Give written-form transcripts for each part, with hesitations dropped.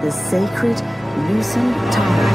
the sacred Nusantara.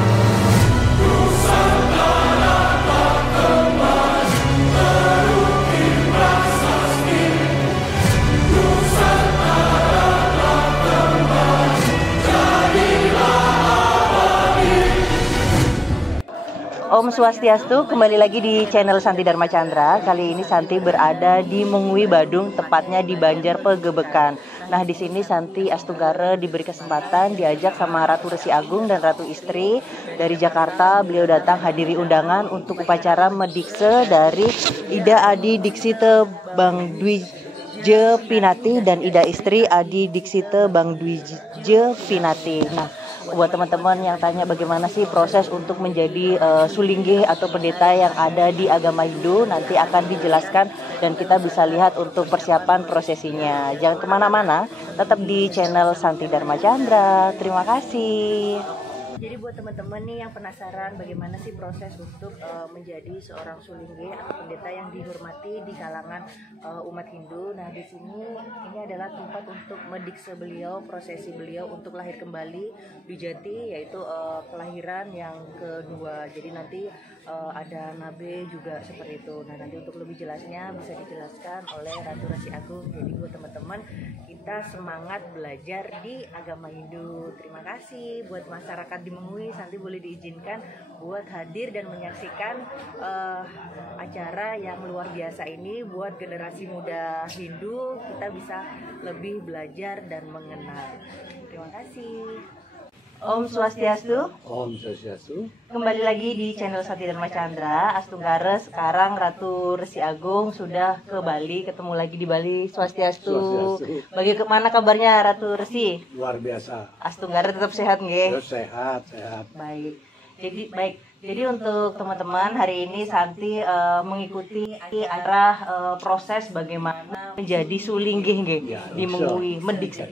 Om Swastiastu, kembali lagi di channel Santi Dharma Chandra. Kali ini Santi berada di Mengui, Badung, tepatnya di Banjar Pegebekan. Nah, di sini Santi Astunggara diberi kesempatan diajak sama Ratu Resi Agung dan Ratu Istri dari Jakarta. Beliau datang hadiri undangan untuk upacara medikse dari Ida Adi Diksite Bang Dwije Pinati dan Ida Istri Adi Diksite Bang Dwije Pinati. Nah, buat teman-teman yang tanya bagaimana sih proses untuk menjadi sulinggih atau pendeta yang ada di agama Hindu, nanti akan dijelaskan dan kita bisa lihat untuk persiapan prosesinya. Jangan kemana-mana, tetap di channel Santi Dharma Chandra. Terima kasih. Jadi buat teman-teman nih yang penasaran bagaimana sih proses untuk menjadi seorang sulinggih atau pendeta yang dihormati di kalangan umat Hindu. Nah, di sini ini adalah tempat untuk medikse beliau, prosesi beliau untuk lahir kembali Dwijati, yaitu kelahiran yang kedua. Jadi nanti ada nabe juga seperti itu. Nah, nanti untuk lebih jelasnya bisa dijelaskan oleh Ratu Resi Agung. Jadi buat teman-teman, kita semangat belajar di agama Hindu. Terima kasih buat masyarakat di Mengui. Santi boleh diizinkan buat hadir dan menyaksikan acara yang luar biasa ini. Buat generasi muda Hindu, kita bisa lebih belajar dan mengenal. Terima kasih. Om Swastiastu. Om Swastiastu. Kembali lagi di channel Santi Dharma Chandra. Astunggara sekarang Ratu Resi Agung sudah ke Bali, ketemu lagi di Bali. Swastiastu. Bagaimana kabarnya Ratu Resi? Luar biasa. Astunggara tetap sehat nggih? Sehat. Baik. Jadi untuk teman-teman, hari ini Santi mengikuti arah proses bagaimana menjadi sulinggih nggih di Mengui, medikse.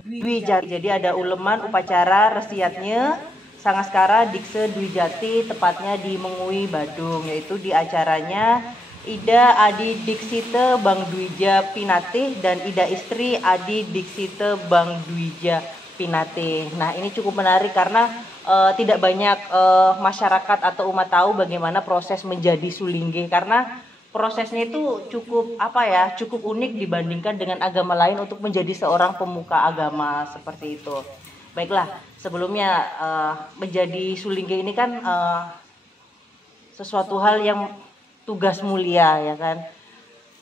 Dwijati. Jadi ada uleman upacara resiatnya Sangaskara Dikse Dwijati, tepatnya di Mengui, Badung, yaitu di acaranya Ida Adi Diksite Bang Dwije Pinati dan Ida Istri Adi Diksite Bang Dwije Pinati. Nah, ini cukup menarik karena tidak banyak masyarakat atau umat tahu bagaimana proses menjadi sulinggih, karena prosesnya itu cukup unik dibandingkan dengan agama lain untuk menjadi seorang pemuka agama seperti itu. Baiklah, sebelumnya menjadi sulinggih ini kan sesuatu hal yang tugas mulia, ya kan.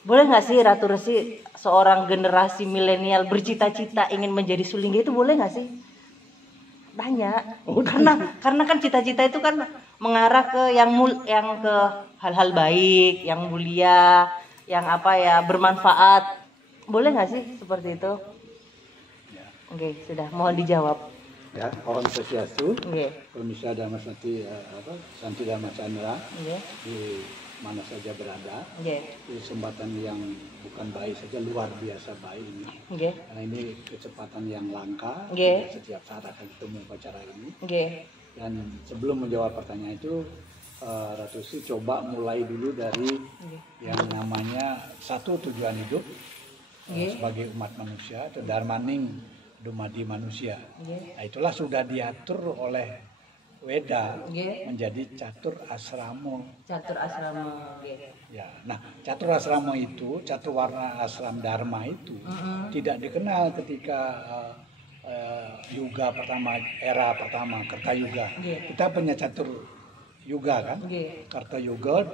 Boleh nggak sih Ratu Resi, seorang generasi milenial bercita-cita ingin menjadi sulinggih itu boleh nggak sih? Tanya. Karena kan cita-cita itu kan mengarah ke yang ke hal-hal baik, yang mulia, yang bermanfaat. Boleh nggak sih seperti itu? Ya. Oke, sudah, mohon dijawab. Ya, Om Swastiastu. Pemirsa Dharma Santi Dharma Chandra. Di mana saja berada. Di kesempatan yang bukan baik saja, luar biasa baik ini. Karena ini kecepatan yang langka. Setiap saat akan ketemu acara ini. Dan sebelum menjawab pertanyaan itu, Ratu Sri coba mulai dulu dari yang namanya satu tujuan hidup sebagai umat manusia, atau Dharmaning Dumadi manusia. Nah, itulah sudah diatur oleh Weda menjadi catur asrama. Ya, nah catur asrama itu, catur warna asram dharma itu tidak dikenal ketika yuga pertama, era pertama, Kerta Yuga. Kita punya catur yuga kan, Kerta Yuga,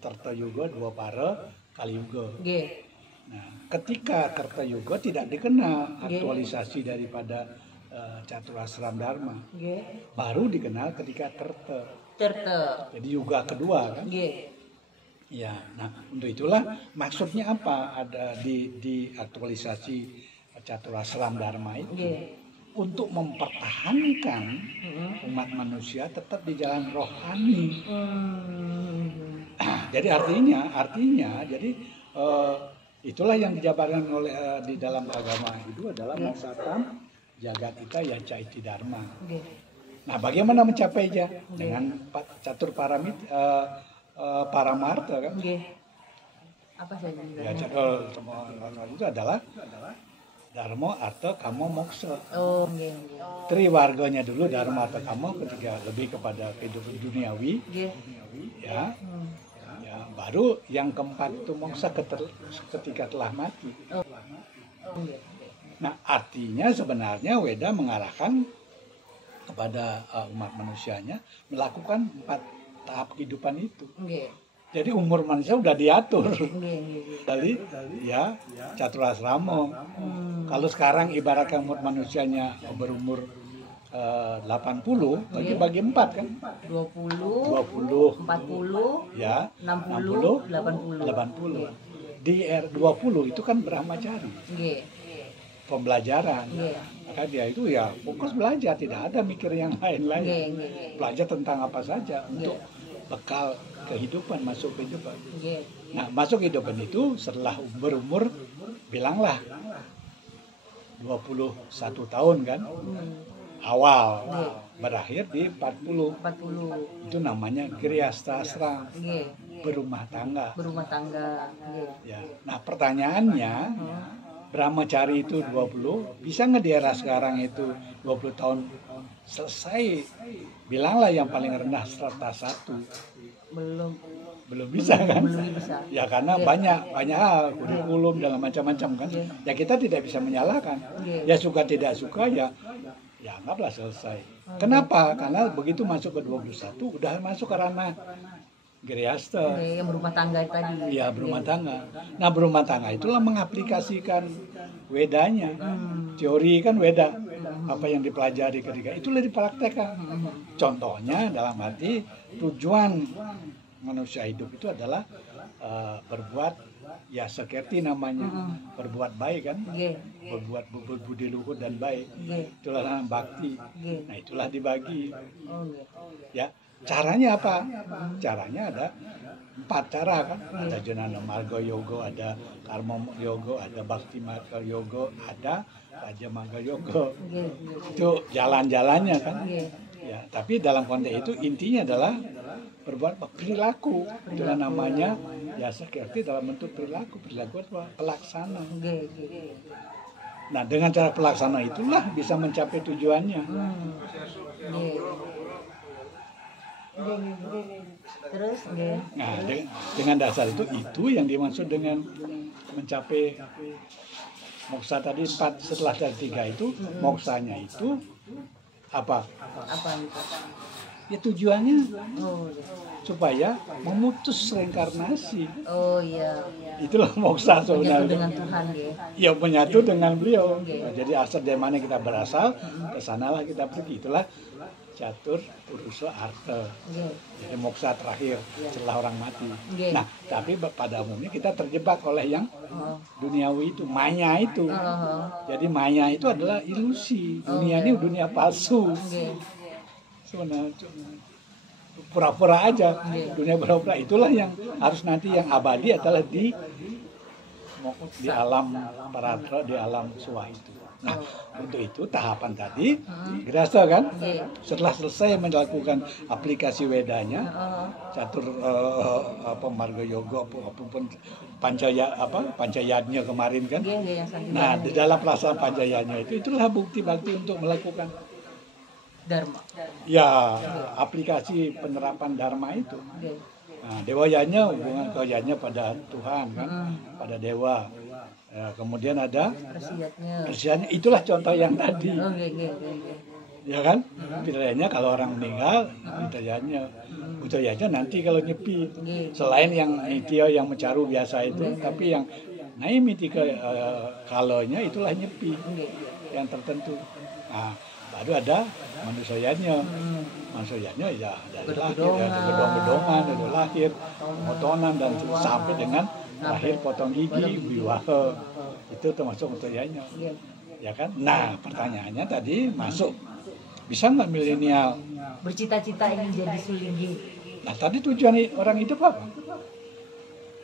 Tirta Yuga, Dua Para, Kali Yuga. Nah, ketika Kerta Yuga tidak dikenal aktualisasi daripada catur asram dharma, baru dikenal ketika Tirta. Jadi yuga kedua kan. Ya, nah untuk itulah maksudnya apa ada di aktualisasi catur asram dharma itu, untuk mempertahankan umat manusia tetap di jalan rohani. Jadi artinya jadi itulah yang dijabarkan oleh di dalam agama itu adalah masakan jagat kita ya caiti dharma. Nah, bagaimana mencapainya? Dengan catur paramarta kan? Apa saja? Ya, catur itu adalah Dharma Artha Kama Moksa. Oh, nggih. Triwarganya dulu Dharma Artha Kama, ketika lebih kepada kehidupan duniawi. Nggih. Ya. Ya, baru yang keempat itu moksa ketika telah mati. Oh, nggih. Nah, artinya sebenarnya Weda mengarahkan kepada umat manusianya melakukan 4 tahap kehidupan itu. Nggih. Jadi umur manusia udah diatur. Nggih. Tadi ya caturasrama. Kalau sekarang ibaratkan umur manusianya berumur 80 bagi-bagi 4 kan? 20, 40, ya 60, 80. 80. Di R20 itu kan brahmacari. Nggih. Pembelajaran. Nggih. Maka dia itu ya fokus belajar, tidak ada mikir yang lain-lain. Nggih. Belajar tentang apa saja untuk bekal kehidupan, masuk kehidupan. Nggih. Nah, masuk kehidupan itu setelah berumur, bilanglah 21 tahun kan, awal, berakhir di 40. 40. Itu namanya Grihasthasrama, Nggih. berumah tangga. Berumah tangga. Nggih. Ya. Nah, pertanyaannya, brahmacari itu 20, bisa nggak di era sekarang itu 20 tahun selesai? Bilanglah yang paling rendah serta 1. Belum bisa kan? Belum bisa. Ya karena banyak hal, kurikulum dan macam-macam kan. Ya kita tidak bisa menyalahkan. Ya suka tidak suka ya anggaplah selesai. Kenapa? Karena begitu masuk ke 21 udah masuk ke ranah Grihastha. Yang berumah tangga tadi. Ya berumah tangga. Nah berumah tangga itulah mengaplikasikan Wedanya. Teori kan Weda. Apa yang dipelajari ketika itulah dipraktekkan. Contohnya dalam arti tujuan manusia hidup itu adalah berbuat ya sekerti namanya, berbuat baik kan, berbuat berbudi luhur dan baik. Itulah namanya bakti. Nah itulah dibagi. Ya caranya apa? Caranya ada 4 cara kan, ada Jnana Marga Yoga, ada Karma Yoga, ada Bhakti Marga Yoga, ada Raja Marga Yoga. Itu jalan-jalannya kan. Ya, tapi dalam konteks itu intinya adalah berbuat perilaku. Itulah namanya ya sekerti dalam bentuk perilaku. Perilaku itu pelaksana. Nah, dengan cara pelaksana itulah bisa mencapai tujuannya. Terus, nah, dengan dasar itu yang dimaksud dengan mencapai moksa tadi 4 setelah dari 3 itu moksanya itu apa itu? Ya tujuannya supaya memutus reinkarnasi. Oh iya. Itulah moksa sebenarnya. Menyatu dengan Tuhan ya. Ya menyatu dengan beliau. Nah, jadi asal dari mana kita berasal, ke sanalah kita pergi. Itulah catur purusa artha. Jadi moksa terakhir setelah orang mati. Nah, tapi pada umumnya kita terjebak oleh yang duniawi itu, maya itu. Jadi maya itu adalah ilusi. Dunia ini dunia palsu. Sebenarnya pura-pura aja. Dunia pura-pura itulah yang harus nanti yang abadi adalah di alam paratra, di alam suah itu. Nah, untuk itu tahapan tadi Grihastha kan, setelah selesai melakukan aplikasi Wedanya, catur marga yoga apapun pancayanya kemarin kan. Nah, di dalam pelaksanaan pancayanya itulah bukti bakti untuk melakukan Dharma. Ya, aplikasi penerapan Dharma itu. Nah, dewayanya hubungan kewayanya pada Tuhan kan, pada dewa. Ya, kemudian ada persiatnya. Itulah contoh yang tadi. Ya kan? Pilihannya kalau orang meninggal, budayanya nanti kalau nyepi. Selain yang itio yang mencaru biasa itu, tapi yang naimitika kalonya itulah nyepi yang tertentu. Nah, baru ada manusianya. Manusianya ya dari lahir, gedong-gedongan, dari lahir, motonan dan sampai dengan lahir potong gigi, wiwaha. Itu termasuk manusianya. Ya kan? Nah, pertanyaannya tadi masuk. Bisa nggak milenial bercita-cita ingin jadi sulinggi? Nah, tadi tujuan orang hidup apa?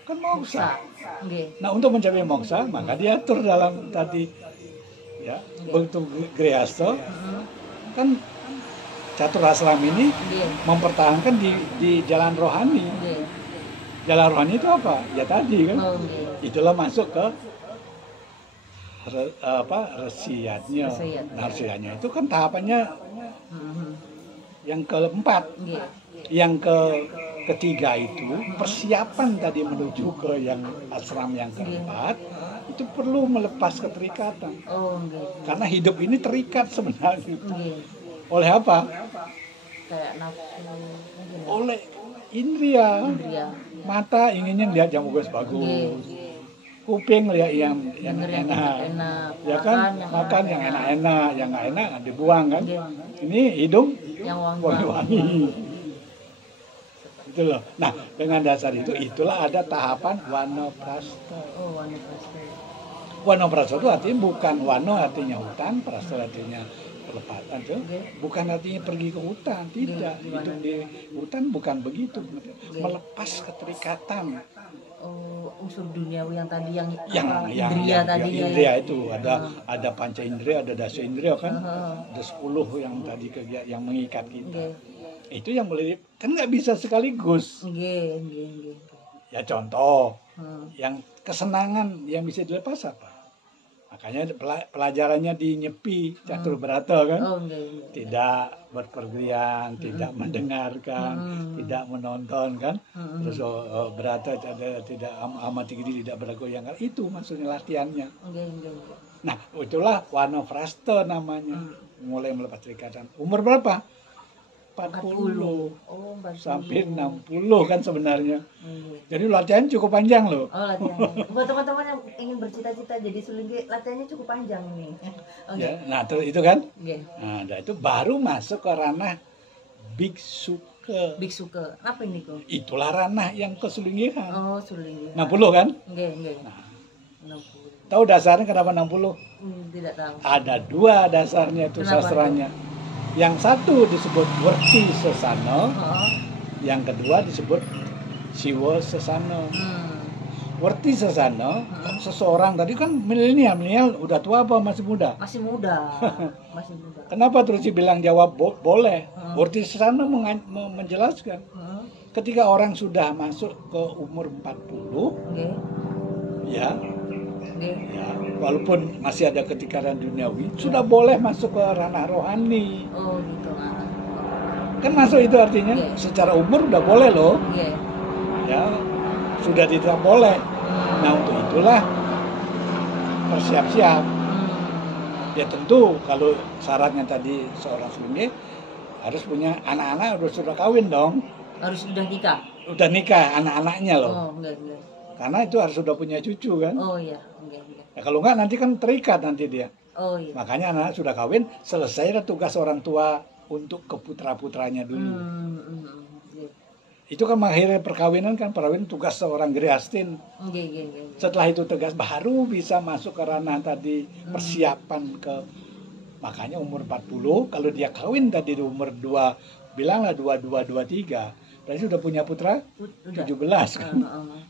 Kan moksa. Nah, untuk mencapai moksa, maka diatur dalam tadi ya, begitu Grihastha kan caturasrama ini mempertahankan di jalan rohani. Jalan rohani itu apa? Ya tadi kan. Itulah masuk ke resiatnya. Resiat. Nah, resiatnya itu kan tahapannya yang keempat. Nggih. Yang ketiga itu persiapan tadi menuju ke yang asram yang keempat itu perlu melepas keterikatan. Oh, nggih. Karena hidup ini terikat sebenarnya. Nggih. Oleh apa? Kayak nafsu mungkin. Oleh indria. Indria. Mata inginnya lihat yang bagus-bagus. Kuping lihat yang enak. Ya kan, makan yang enak-enak, yang nggak enak dibuang kan. Ini hidung Yang wangi-wangi. Itu loh. Nah, dengan dasar itu itulah ada tahapan wanoprasta. Oh, wanoprasta. Wanoprasta itu artinya bukan wano artinya hutan, prasta artinya pelepatan tuh. Bukan artinya pergi ke hutan, tidak. Hidup di hutan bukan begitu. Melepas keterikatan. Oh, unsur duniawi yang tadi yang indria tadi. Indria itu ada panca indria, ada dasa indria kan. Ada 10 yang tadi yang mengikat kita. Itu yang boleh kan nggak bisa sekaligus. Ya contoh, yang kesenangan yang bisa dilepas apa? Makanya pelajarannya di Nyepi Catur Berata kan, tidak berpergian, tidak mendengarkan, tidak menonton kan, terus Berata tidak amati diri, tidak bergoyang, itu maksudnya latihannya. Nah itulah wanoprasta namanya, mulai melepas ikatan. Umur berapa? 40. Oh, 40. Sampai 60 kan sebenarnya. Jadi latihan cukup panjang loh. Oh, latihan. Buat teman-teman yang ingin bercita-cita jadi sulinggi, latihannya cukup panjang nih. Ya, nah itu kan. Nah, itu baru masuk ke ranah biksuke. Biksuke. Apa ini kok? Itulah ranah yang kesulinggihan. Oh, sulinggihan. 60 kan? Nggih. Nah, 60. tahu dasarnya kenapa 60? Tidak tahu. Ada 2 dasarnya itu. Kenapa sastranya. Yang satu disebut Werti Sesana, yang kedua disebut Siwa Sesana. Werti Sesana, seseorang tadi kan milenial udah tua apa masih muda? Masih muda. Masih muda. Kenapa terus dibilang jawab boleh? Werti Sesana menjelaskan, ketika orang sudah masuk ke umur 40, ya, walaupun masih ada ketikatan duniawi, sudah boleh masuk ke ranah rohani. Oh gitu lah. Kan masuk itu artinya secara umur udah boleh loh. Ya, sudah tidak boleh. Nah untuk itulah bersiap-siap. Ya tentu kalau syaratnya tadi seorang sulinggi harus punya anak-anak, harus sudah kawin dong. Harus sudah nikah. Udah nikah anak-anaknya loh. Oh enggak. Karena itu harus sudah punya cucu kan. Oh iya, enggak. Ya, kalau enggak nanti kan terikat nanti dia. Oh iya. Makanya anak sudah kawin, selesai tugas orang tua untuk ke putra-putranya dulu. Itu kan mengakhiri perkawinan kan, perkawinan tugas seorang Griastin. Setelah itu tugas baru bisa masuk ke ranah tadi persiapan ke, makanya umur 40, kalau dia kawin tadi di umur 2, bilanglah 22, 23. Berarti sudah punya putra 17 kan.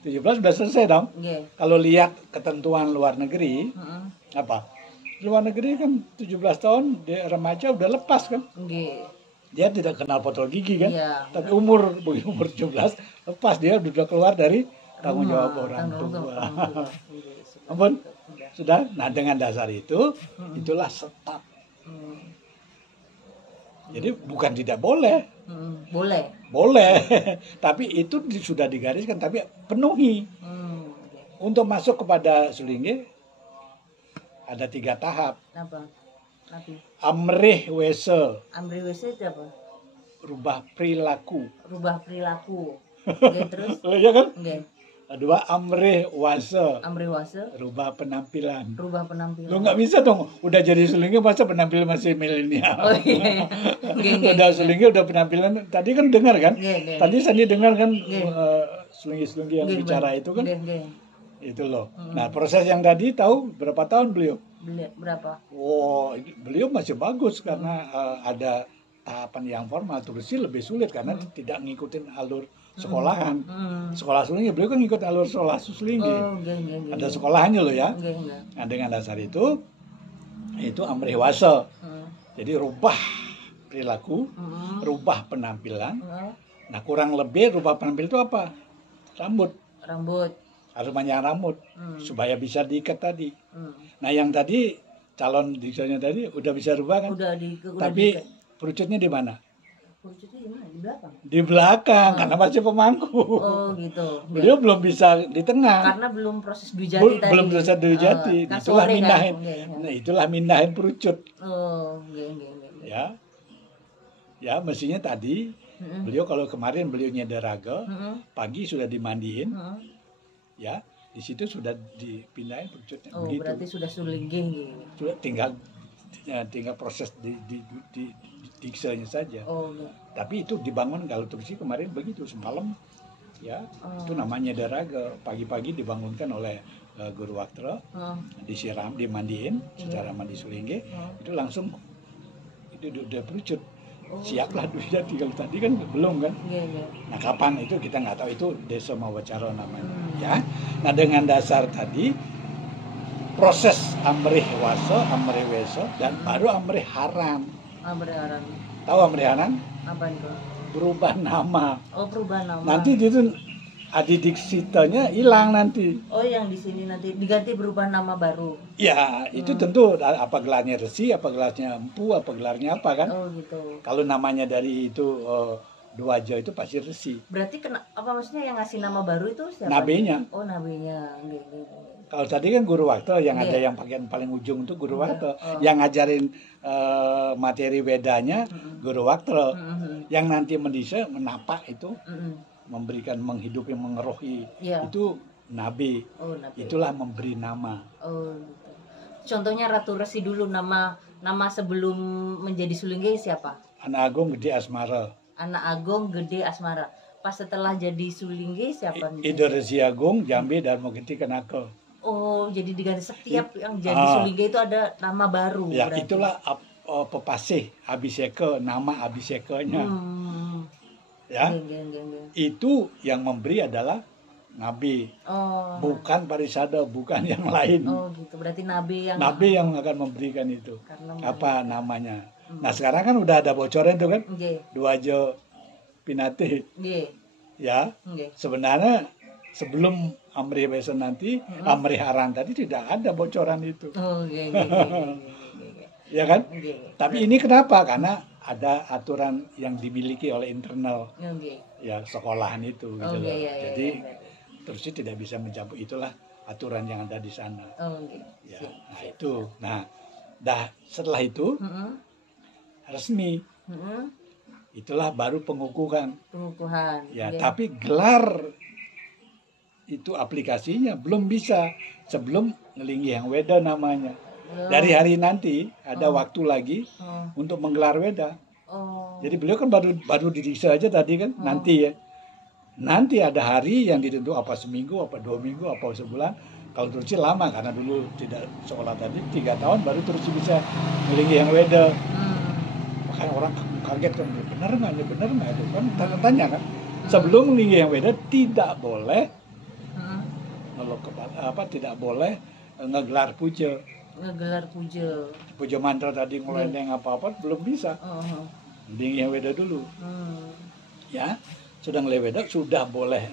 17 sudah selesai dong. Kalau lihat ketentuan luar negeri, apa? Luar negeri kan 17 tahun dia remaja udah lepas kan. Dia tidak kenal potol gigi kan. Tapi umur 17 lepas, dia sudah keluar dari tanggung jawab orang tua. Ampun. Sudah. Nah, dengan dasar itu itulah setap. Jadi bukan tidak boleh. Boleh, tapi itu sudah digariskan, tapi penuhi. Untuk masuk kepada sulinggi ada 3 tahap. Apa? Amrih wese. Amrih wese itu apa? Rubah perilaku. Terus? Ya kan? Kedua amrih wase. Rubah penampilan. Lo nggak bisa dong, udah jadi sulinggi masa penampilan masih milenial. Oh iya. Udah sulinggi udah penampilan. Tadi kan dengar kan? Tadi Sandi dengar kan sulinggi yang bicara itu kan? Itu loh. Nah proses yang tadi tahu berapa tahun beliau? Berapa? Oh beliau masih bagus karena ada tahapan yang formal. Terus lebih sulit karena tidak ngikutin alur sekolahan. Sekolah sulinggi beliau kan ngikut alur sekolah sulinggi. Ada sekolahannya loh ya. Nah dengan dasar itu amrih wase. Jadi rubah perilaku, rubah penampilan. Nah kurang lebih rubah penampilan itu apa? Rambut. harus panjang rambut supaya bisa diikat tadi. Nah yang tadi calon diksanya tadi udah bisa rubah kan? Tapi perucutnya di mana? Perucutnya di mana? Di belakang. Di belakang karena masih pemangku. Oh gitu. Beliau belum bisa di tengah. Karena belum proses dui jati tadi. Belum proses dui jati. Kan Itulah sore, mindahin. kan? Nah itulah mindahin perucut. Oh, Ya. Ya mestinya tadi beliau kalau kemarin beliau nyederaga, pagi sudah dimandiin. Ya, di situ sudah dipindahin perucutnya. Oh, begitu. Berarti sudah sulingge gitu. Sudah tinggal proses di diksanya saja. Oh, enggak. Tapi itu dibangun kalau Turki kemarin begitu semalam ya. Itu namanya daraga. Pagi-pagi dibangunkan oleh Guru Waktra, disiram, dimandiin secara mandi sulingge. Itu langsung itu udah perucut. Siaplah dui jati. Kalau tadi kan belum kan. Nah kapan itu kita nggak tahu, itu Desa Mawacara namanya. Ya. Nah dengan dasar tadi proses amrih waso, amrih weso, dan baru amrih haram. Amrih haram. Tahu amrih haram? Apa itu? Berubah nama. Oh perubahan nama. Nanti itu adidiksitanya hilang nanti. Oh yang di sini nanti diganti berubah nama baru. Ya itu tentu apa gelarnya Resi, apa gelarnya Empu, apa gelarnya apa kan? Oh gitu. Kalau namanya dari itu Duaja itu pasti Resi. Berarti apa maksudnya yang ngasih nama baru itu siapa? Nabenya. Oh nabenya. Kalau tadi kan Guru Wakta yang ada yang bagian paling ujung itu Guru Wakta. Yang ngajarin materi Wedanya Guru Wakta. Yang nanti menapak itu memberikan, menghidupi, mengerohi itu Nabi. Oh, Nabi. Itulah memberi nama. Oh gitu. Contohnya Ratu Resi dulu nama sebelum menjadi sulingge siapa? Anak Agung Gede Asmara. Anak Agung Gede Asmara. Pas setelah jadi sulingge siapa? Ido Resi Agung Jambi Dharma Genti Kanaka. Oh, jadi diganti setiap yang jadi sulingge itu ada nama baru. Ya, berarti. itulah pepasih Abhiseka, nama Abhisekanya. Ya. Itu yang memberi adalah Nabi. Bukan Parisada, bukan yang lain. Oh, gitu. Berarti Nabi yang akan memberikan itu. Apa namanya? Nah, sekarang kan udah ada bocoran tuh kan? Duaja Pinate. Ya. Sebenarnya sebelum Amrih Weso nanti, Amrih Haram tadi tidak ada bocoran itu. Oh, ya kan? Tapi ini kenapa? Karena ada aturan yang dimiliki oleh internal ya sekolahan itu gitu loh. Jadi terus tidak bisa mencampur, itulah aturan yang ada di sana. Ya, nah itu. Nah, setelah itu resmi. Itulah baru pengukuhan. Ya, tapi gelar itu aplikasinya belum bisa sebelum Ngelingi yang Weda namanya. Dari hari nanti ada waktu lagi untuk menggelar Weda. Jadi beliau kan baru didiksa aja tadi kan, nanti ya. Nanti ada hari yang ditentu, apa seminggu, apa 2 minggu, apa sebulan. Kalau terus lama karena dulu tidak sekolah tadi 3 tahun baru terus bisa Ngelingi yang Weda. Makanya orang kaget kan, benar nggak itu kan tanya kan. Sebelum Ngelingi yang Weda tidak boleh tidak boleh ngegelar puja. Puja mantra tadi ngelendeng apa-apa belum bisa. Ngelingi yang Weda dulu. Ya, sudah ngelingi Weda sudah boleh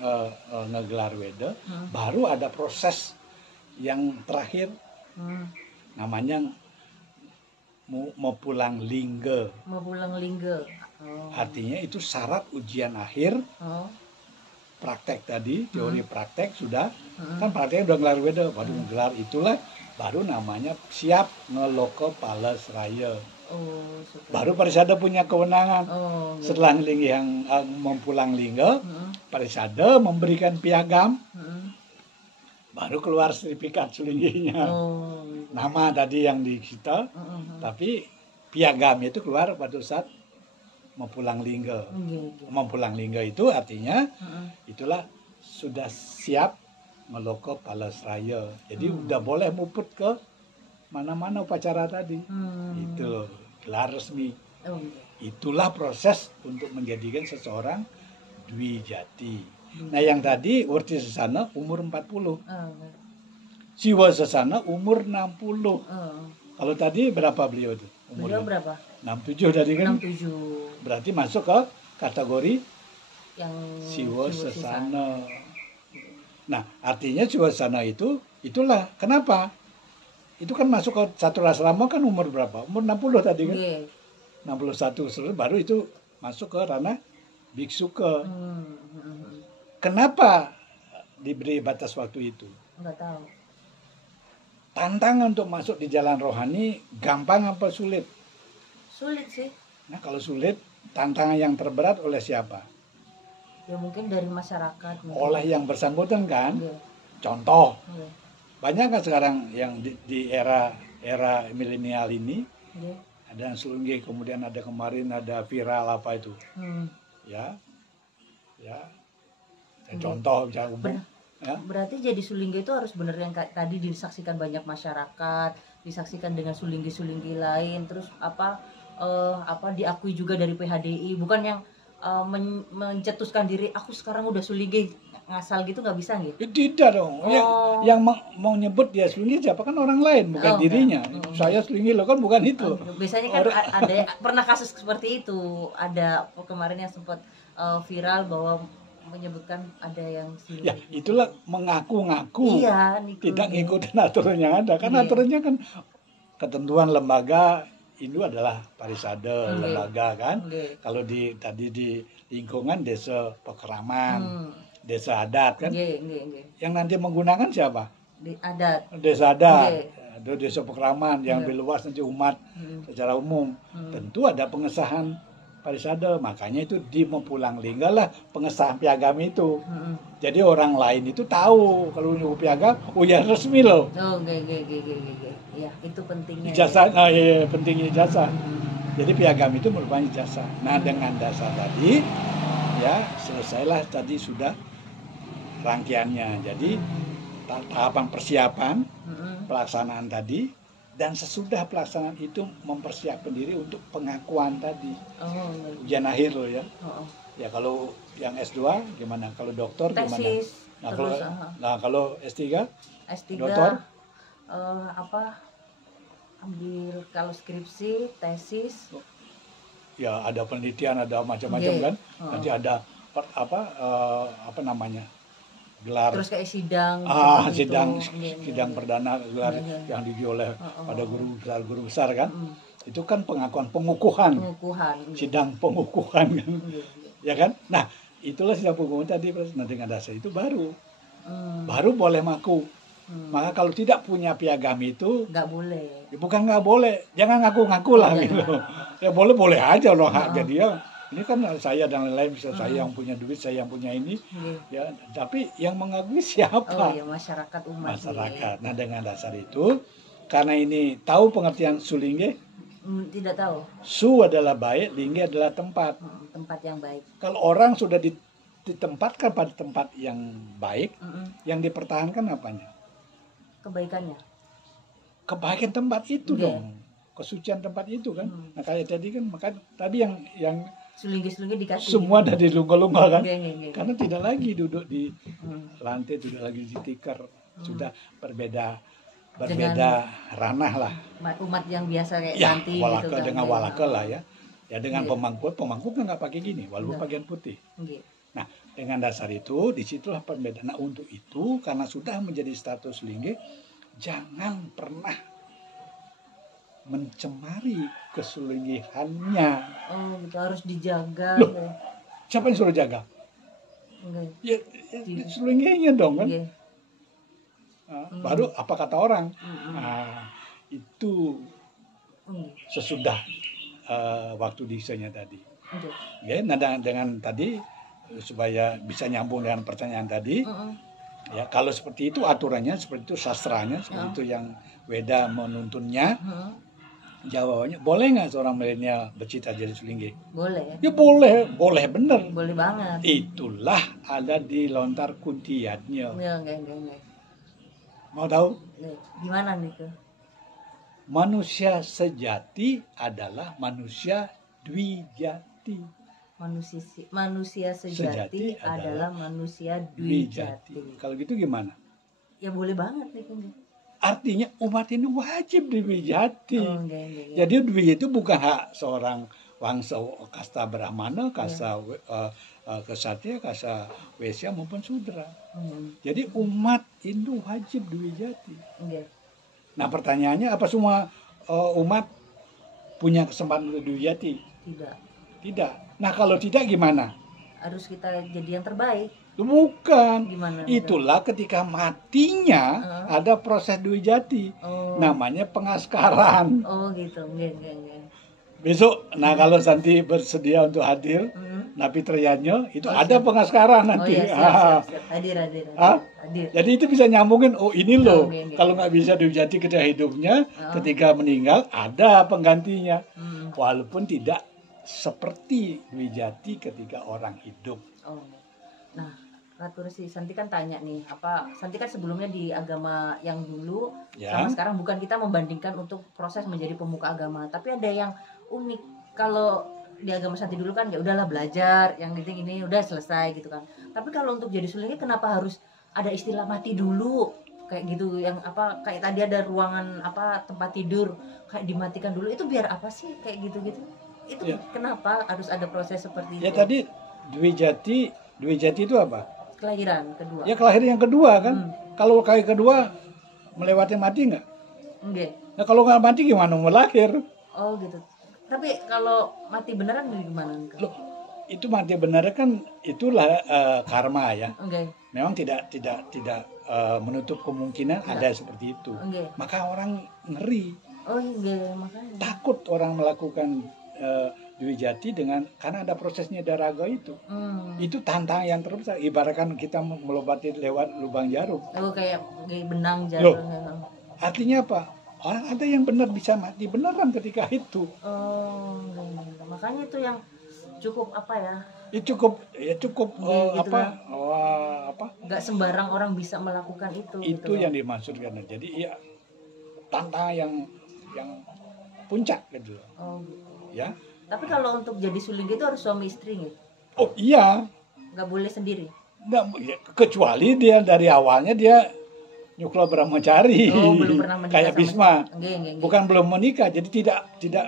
ngegelar Weda, baru ada proses yang terakhir. Namanya mau pulang lingga. Artinya itu syarat ujian akhir. Praktek tadi, teori praktek sudah, kan prakteknya udah ngelar Weda, baru ngegelar itulah baru namanya siap ngeloko Pales Raya. Baru Parisada punya kewenangan. Setelah Ngelingi yang mempulang lingga, Parisada memberikan piagam, baru keluar sertifikat sulingginya. Nama tadi yang disita, tapi piagamnya itu keluar pada saat mempulang lingga. Mempulang lingga itu artinya itulah sudah siap meloko Pales Raya. Jadi udah boleh muput ke mana-mana upacara tadi. Itu loh, gelar resmi. Itulah proses untuk menjadikan seseorang dwi jati. Nah yang tadi Wurti Sesana umur 40. Siwa Sesana umur 60. Kalau tadi berapa beliau itu? Beliau berapa? 67 tadi kan? 67. Berarti masuk ke kategori yang Siwa Sesana. Nah, artinya suasana itulah kenapa? Itu kan masuk ke satu asrama kan umur berapa? Umur 60 tadi kan? 61 baru itu masuk ke ranah biksuke. Kenapa diberi batas waktu itu? Nggak tahu. Tantangan untuk masuk di jalan rohani gampang apa sulit? Sulit sih. Nah, kalau sulit, tantangan yang terberat oleh siapa? Ya mungkin dari masyarakat. Mungkin. Oleh yang bersangkutan kan? Contoh, banyak kan sekarang yang di era milenial ini, ada yang Sulingge, kemudian ada kemarin ada viral apa itu, ya. Contoh misalnya umum. Ya. Berarti jadi Sulingge itu harus benar yang tadi disaksikan banyak masyarakat, disaksikan dengan Sulingge lain, terus apa diakui juga dari PHDI, bukan yang mencetuskan diri aku sekarang udah Sulingge ngasal gitu, nggak bisa gitu? Tidak dong. Yang mau nyebut dia Sulingge siapa kan orang lain, bukan dirinya. Saya Sulingge loh kan bukan itu. Biasanya kan ada pernah kasus seperti itu, ada kemarin yang sempat viral bahwa menyebutkan ada yang Sulingge. Ya itulah mengaku-ngaku. Iya, tidak ngikutin aturan yang ada. Kan aturannya kan ketentuan lembaga itu adalah parisade lembaga kan. Kalau tadi di lingkungan desa pekeraman, desa adat kan. Yang nanti menggunakan siapa? Adat. Desa adat. Ada desa pekeraman yang lebih luas nanti umat secara umum. Tentu ada pengesahan parisade, makanya itu di Mempulang Lingga lah pengesahan piagam itu. Jadi orang lain itu tahu kalau nyuruh piagam, ya resmi loh. Ya, itu pentingnya. Ijazah, pentingnya ijazah. Jadi piagam itu merupakan ijazah. Nah, dengan dasar tadi, ya selesailah tadi sudah rangkaiannya. Jadi tahapan persiapan, pelaksanaan tadi, dan sesudah pelaksanaan itu mempersiapkan diri untuk pengakuan tadi. Ujian akhir loh ya. Ya kalau yang S2 gimana? Kalau doktor gimana? Tesis. Kalau S3? S3 doktor? Ambil kalau skripsi, tesis. Ya ada penelitian, ada macam-macam kan. Nanti ada apa namanya? Gelar. Terus kayak sidang. Sidang perdana gelar yang diuji oleh pada guru besar kan. Itu kan pengakuan pengukuhan. Sidang pengukuhan kan. Ya kan? Nah, itulah sidang pengukuhan tadi dengan dasar itu baru boleh maku. Maka kalau tidak punya piagam itu nggak boleh. Ya bukan nggak boleh, jangan ngaku-ngaku lah gitu. Ya boleh aja loh hak jadi ya. Ini kan saya dan lain-lain, bisa saya yang punya duit, saya yang punya ini, ya. Tapi yang mengakui siapa? Masyarakat umat. Masyarakat. Nah dengan dasar itu, karena ini tahu pengertian Sulingge? Tidak tahu. Su adalah baik, lingge adalah tempat. Tempat yang baik. Kalau orang sudah ditempatkan pada tempat yang baik, yang dipertahankan apanya? Kebaikannya. Kebaikan tempat itu dong, kesucian tempat itu kan. Nah kayak tadi kan, maka tadi yang Sulingge dikasih. Semua dari lunga-lunga kan, karena tidak lagi duduk di lantai, tidak lagi di tikar, sudah berbeda ranah lah. Umat yang biasa kayak Santi gitu kan. Dengan walaka lah ya. Ya dengan pemangku kan nggak pakai gini, walaupun bagian putih. Nah dengan dasar itu disitulah perbedaan. Nah untuk itu karena sudah menjadi status Sulingge, jangan pernah mencemari kesulinggihannya. Gitu harus dijaga. Loh, siapa yang suruh jaga? Ya Sulinggenya dong kan. Baru apa kata orang? Nah, itu sesudah waktu disenya tadi. Ya, nah dengan tadi supaya bisa nyambung dengan pertanyaan tadi. Ya, kalau seperti itu aturannya, seperti itu sastranya, seperti itu yang Weda menuntunnya. Jawabannya, boleh nggak seorang milenial bercita jadi Sulingge? Boleh. Ya boleh bener. Boleh banget. Itulah ada di lontar kuntiannya. Enggak. Mau tahu? Gimana nih tuh? Manusia sejati adalah manusia dwijati. Manusia sejati adalah manusia dwijati. Kalau gitu gimana? Ya boleh banget nih. Artinya umat ini wajib dwijati. Jadi dwi itu bukan hak seorang wangsa kasta Brahmana, kasta kesatria, kasa wesya maupun sudra. Jadi umat Hindu wajib Dwi Jati. Nah pertanyaannya, apa semua umat punya kesempatan untuk Dwi Jati? Tidak. Nah kalau tidak gimana? Harus kita jadi yang terbaik. Bukan. Gimana? Itulah ketika matinya ada proses Dwi Jati. Namanya pengaskaran. Oh gitu. Besok, nah kalau Santi bersedia untuk hadir, Napi Trianyo, itu ada pengaskaran nanti. Siap. Hadir. Jadi itu bisa nyambungin, oh ini loh, kalau nggak bisa Dwi Jati ketika hidupnya, ketika meninggal ada penggantinya. Walaupun tidak seperti Dwi Jati ketika orang hidup. Nah, Ratu Resi, Santi kan tanya nih, Santi kan sebelumnya di agama yang dulu sama sekarang, bukan kita membandingkan untuk proses menjadi pemuka agama, tapi ada yang unik. Kalau di agama Santi dulu kan ya udahlah belajar, yang gini udah selesai gitu kan. Tapi kalau untuk jadi sulingnya kenapa harus ada istilah mati dulu kayak gitu, yang kayak tadi ada ruangan tempat tidur kayak dimatikan dulu, itu biar apa sih kayak gitu-gitu? Itu kenapa harus ada proses seperti itu? Ya tadi Dwi Jati itu apa? Kelahiran kedua. Ya kelahiran yang kedua kan. Kalau kali kedua melewati mati nggak? Enggak. Nah kalau nggak mati gimana mau lahir? Oh gitu. Tapi kalau mati beneran gimana? Loh, itu mati beneran kan itulah karma ya. Okay. Memang tidak menutup kemungkinan ada seperti itu. Maka orang ngeri. Oh iya, makanya. Takut orang melakukan Dwi Jati karena ada prosesnya daraga itu. Itu tantangan yang terbesar. Ibaratkan kita melobati lewat lubang jarum. Oh kayak benang jarum. Loh, artinya apa? Orang ada yang benar bisa mati beneran ketika itu. Oh, makanya itu yang cukup cukup nggak sembarang orang bisa melakukan itu. Itu gitu yang dimaksudkan. Jadi ya tantangan yang puncak gitu. Oh gitu. Ya. Tapi kalau untuk jadi suling itu harus suami istri nih? Oh iya. Nggak boleh sendiri? Nggak, kecuali dia dari awalnya dia Nyuklo Brahmacari. Oh, belum pernah menikah. Kayak Bisma. Bukan belum menikah, jadi tidak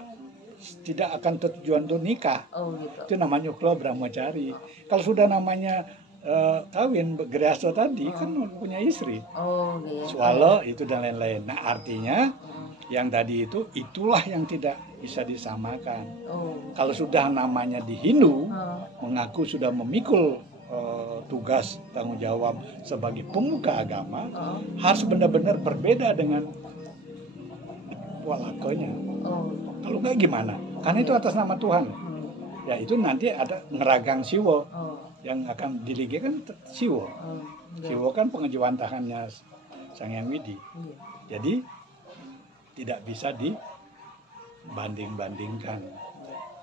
akan tujuan untuk nikah. Oh gitu. Itu namanya Nyuklo Brahmacari. Kalau sudah namanya kawin Geriaso tadi kan punya istri. Oh iya. Swalo itu dan lain-lain. Nah artinya yang tadi itulah yang tidak bisa disamakan. Kalau sudah namanya di Hindu, mengaku sudah memikul tugas tanggung jawab sebagai pemuka agama, harus benar-benar berbeda dengan walakonya. Kalau nggak gimana? Karena itu atas nama Tuhan. Ya itu nanti ada ngeragang Siwo yang akan diligikan Siwo. Siwo kan pengejuantahannya Sang Hyang Widi. Jadi tidak bisa dibanding-bandingkan.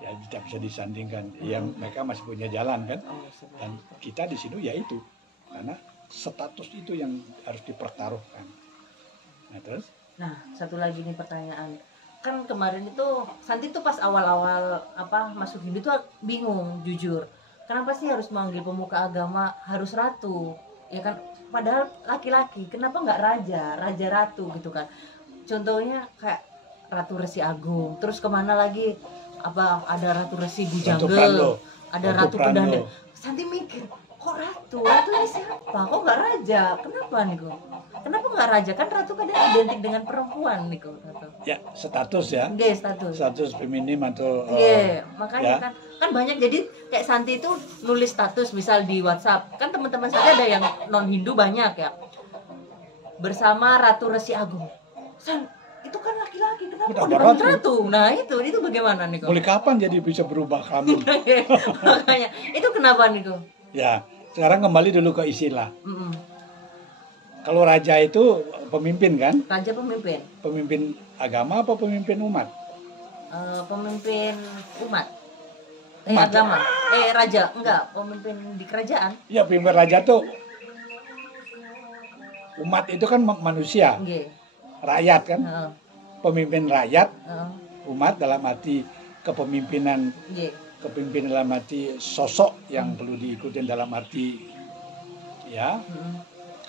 Ya tidak bisa disandingkan. Yang mereka masih punya jalan kan. Dan kita di sini ya itu. Karena status itu yang harus dipertaruhkan. Nah terus? Nah satu lagi nih pertanyaan. Kan kemarin itu Santi tuh pas awal-awal masuk Hindu tuh bingung jujur. Kenapa sih harus manggil pemuka agama harus ratu? Ya kan padahal laki-laki. Kenapa nggak raja ratu gitu kan? Contohnya kayak Ratu Resi Agung, terus kemana lagi ada Ratu Resi Bujanggel, ada Ratu Pedanda. Santi mikir, kok ratu ini siapa? Kok nggak raja? Kenapa nih kok? Kenapa nggak raja? Kan ratu kadang identik dengan perempuan nih kok. Ya status ya. Status feminim atau. Makanya kan banyak, jadi kayak Santi itu nulis status misal di WhatsApp, kan teman-teman saya ada yang non Hindu banyak ya. Bersama Ratu Resi Agung. Itu kan laki-laki, kenapa dipanggil ratu? Nah itu bagaimana nih kok? Mulai kapan jadi bisa berubah kami? Makanya itu kenapa nih kok? Ya sekarang kembali dulu ke istilah. Kalau raja itu pemimpin kan? Raja pemimpin. Pemimpin agama apa pemimpin umat? Pemimpin umat. Agama. Raja enggak, pemimpin di kerajaan. Ya pemimpin raja tuh umat itu kan manusia. Rakyat kan, pemimpin rakyat, umat dalam arti kepemimpinan, kepemimpinan dalam arti sosok yang perlu diikuti dalam arti ya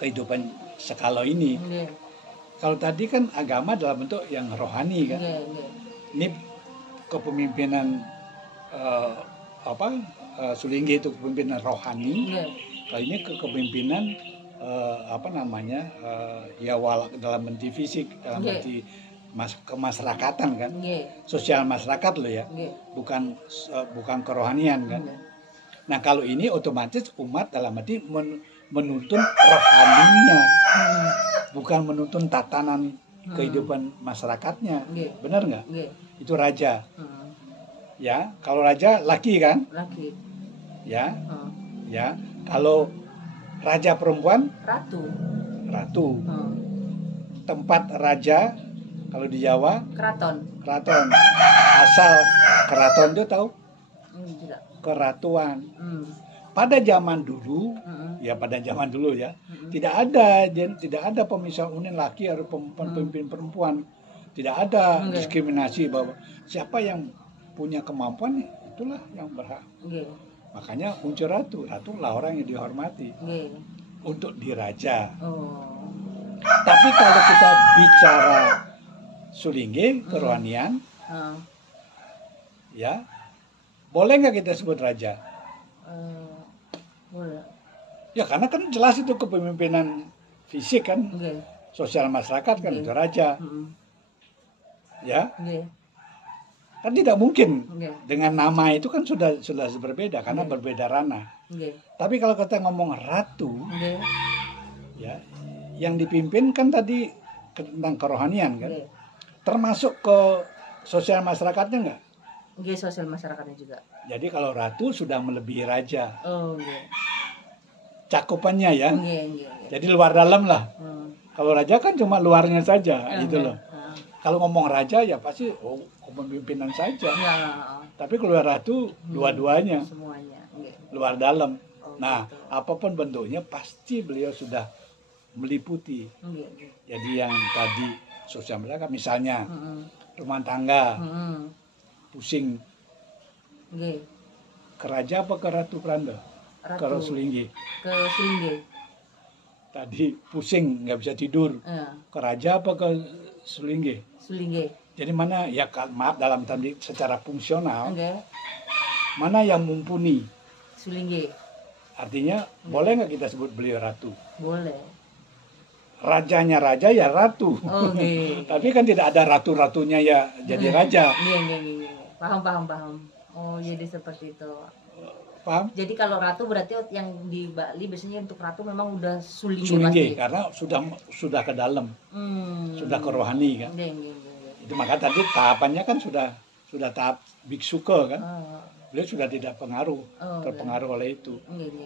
kehidupan skala ini. Kalau tadi kan agama dalam bentuk yang rohani kan, ini kepemimpinan Sulinggi itu kepemimpinan rohani. Kalau ini kepemimpinan ya dalam bentuk fisik, dalam bentuk kemasyarakatan kan, sosial masyarakat loh ya, bukan kerohanian kan. Nah kalau ini otomatis umat dalam arti menuntun rohaninya, bukan menuntun tatanan kehidupan masyarakatnya, benar nggak? Itu raja, ya. Kalau raja laki kan, ya, ya. Kalau raja perempuan, ratu. Tempat raja kalau di Jawa, keraton. Asal keraton itu tahu? Keratuan. Pada zaman dulu, pada zaman dulu ya, tidak ada pemisahan unin laki atau pemimpin perempuan. Tidak ada diskriminasi bahwa siapa yang punya kemampuan itulah yang berhak. Makanya muncul ratu. Ratu lah orang yang dihormati untuk diraja. Tapi kalau kita bicara Sulinggi, kerohanian, ya, boleh nggak kita sebut raja? Boleh. Ya karena kan jelas itu kepemimpinan fisik kan, sosial masyarakat kan itu raja. Ya, kan tidak mungkin dengan nama itu kan sudah berbeda karena berbeda ranah. Tapi kalau kita ngomong ratu, ya, yang dipimpin kan tadi tentang kerohanian kan, termasuk ke sosial masyarakatnya nggak? Sosial masyarakatnya juga. Jadi kalau ratu sudah melebihi raja. Cakupannya ya. Jadi luar dalam lah. Kalau raja kan cuma luarnya saja, gitu loh. Kalau ngomong raja ya pasti kepemimpinan saja. Tapi kalau ratu dua-duanya. Semuanya. Luar dalam. Nah, apapun bentuknya pasti beliau sudah meliputi. Jadi yang tadi sosial masyarakat misalnya rumah tangga. Pusing. Ke raja apa ke ratu Pranda? Ke Sulinggi. Ke Sulinggi. Tadi pusing nggak bisa tidur. Ke raja apa ke Sulinggi? Sulinggi. Jadi mana ya maaf dalam tadi secara fungsional. Mana yang mumpuni? Sulinggi. Artinya boleh nggak kita sebut beliau ratu? Boleh. Rajanya raja ya ratu. Tapi kan tidak ada ratu-ratunya ya jadi raja. Paham. Oh, jadi seperti itu. Paham? Jadi kalau ratu berarti yang di Bali biasanya untuk ratu memang udah Sulinggi karena sudah ke dalam. Sudah ke rohani kan. Itu maka tadi tahapannya kan sudah tahap biksuke kan. Beliau sudah tidak terpengaruh oleh itu.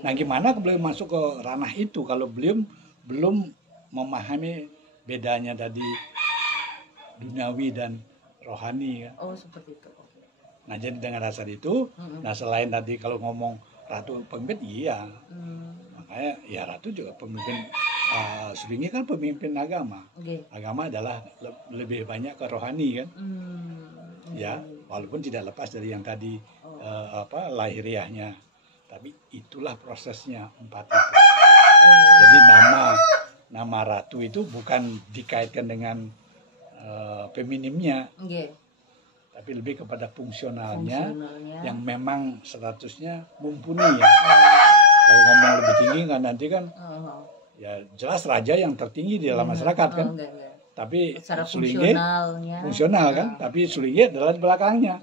Nah, gimana beliau masuk ke ranah itu kalau beliau belum memahami bedanya tadi duniawi dan rohani kan. Seperti itu. Nah, jadi dengan dasar itu, nah selain tadi kalau ngomong ratu pemimpin, iya. Makanya ya ratu juga pemimpin, Sulinggi kan pemimpin agama. Agama adalah lebih banyak ke rohani kan. Ya, walaupun tidak lepas dari yang tadi lahiriahnya. Tapi itulah prosesnya 4 itu. Jadi nama ratu itu bukan dikaitkan dengan feminimnya. Tapi lebih kepada fungsionalnya yang memang statusnya mumpuni ya. Kalau ngomong lebih tinggi kan nanti kan ya jelas raja yang tertinggi di dalam masyarakat kan. Tapi Sulinggi fungsional kan. Tapi Sulinggi adalah di belakangnya.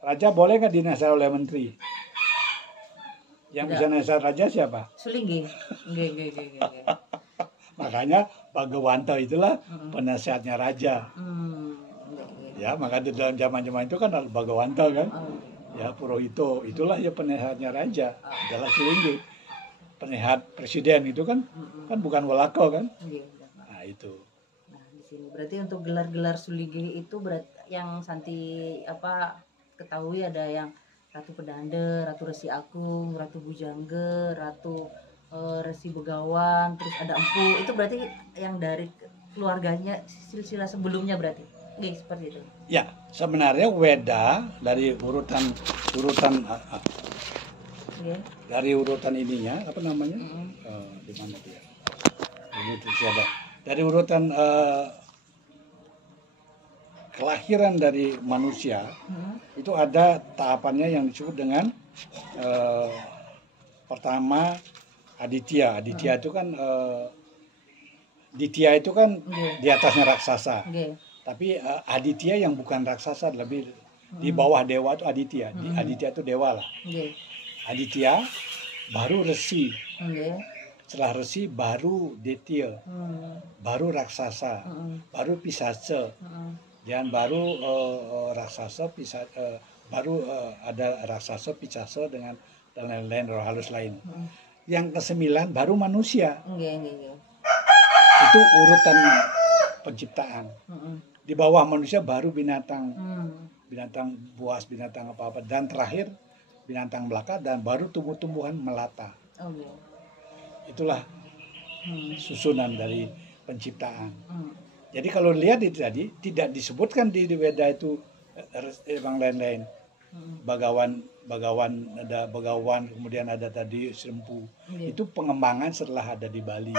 Raja boleh nggak dinasihati oleh menteri? Yang bisa nasihat raja siapa? Sulinggi. Makanya Bhagawanto itulah penasihatnya raja. Ya, maka di dalam zaman itu kan Bhagawanto kan. Ya, Purohito itulah ya penasihatnya raja. Adalah Sulinggi. Penasihat presiden itu kan bukan Walako kan. Nah, itu. Nah, di sini berarti untuk gelar-gelar Sulinggi itu yang Santi ketahui ada yang Ratu Pedande, Ratu Resi Agung, Ratu Bujangga, Ratu Resi Begawan, terus ada Empu. Itu berarti yang dari keluarganya silsilah sebelumnya berarti. Seperti itu. Ya, sebenarnya Weda dari urutan dari urutan ininya apa namanya? Di mana dia? Ini ada. Dari urutan kelahiran dari manusia itu ada tahapannya yang disebut dengan pertama aditya. Aditya itu kan Ditya itu kan di atasnya raksasa. Tapi aditya yang bukan raksasa, lebih di bawah dewa itu aditya. Aditya itu dewa lah. Aditya baru resi. Setelah resi baru detya. Baru raksasa. Baru pisasa. Dan baru raksasa, baru ada raksasa, pisasa dengan dan lain-lain roh halus lain. Yang ke-9 baru manusia. Itu urutan penciptaan. Di bawah manusia baru binatang. Binatang buas, binatang apa-apa. Dan terakhir binatang belaka dan baru tumbuh-tumbuhan melata. Itulah susunan dari penciptaan. Jadi kalau lihat itu tadi tidak disebutkan di Weda itu yang lain-lain. Bagawan ada Bagawan, kemudian ada tadi Serempu. Itu pengembangan setelah ada di Bali.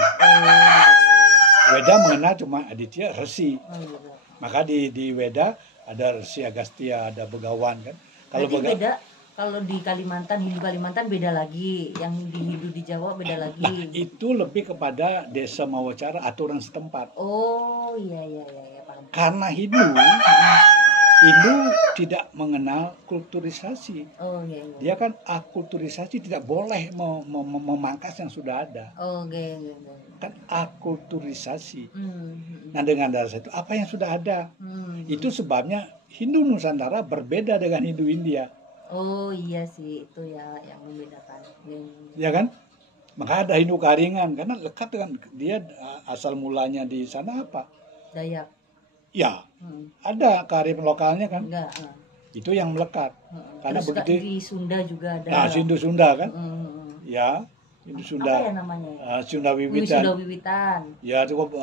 Weda mengenal cuma aditya resi. Maka di Weda ada Resi Agastya, ada Begawan kan. Kalau beda, kalau di Kalimantan, Hindu Kalimantan beda lagi, yang di Hindu di Jawa beda lagi. Nah, itu lebih kepada desa mawacara, aturan setempat. Oh iya paham. Karena Hindu tidak mengenal kulturisasi. Dia kan akulturisasi, tidak boleh memangkas yang sudah ada. Kan akulturisasi. Nah dengan dasar itu apa yang sudah ada? Itu sebabnya Hindu Nusantara berbeda dengan Hindu India. Oh iya sih, itu ya yang membedakan. Ya kan? Maka ada Hindu Karingan karena lekat dengan dia, asal mulanya di sana apa? Dayak. Ya, ada kearifan lokalnya kan? Enggak. Itu yang melekat. Karena terus begitu di Sunda juga ada. Nah, Hindu Sunda kan? Ya, Hindu Sunda. Apa ya namanya? Sunda Wiwitan. Sunda Wiwitan. Ya, cukup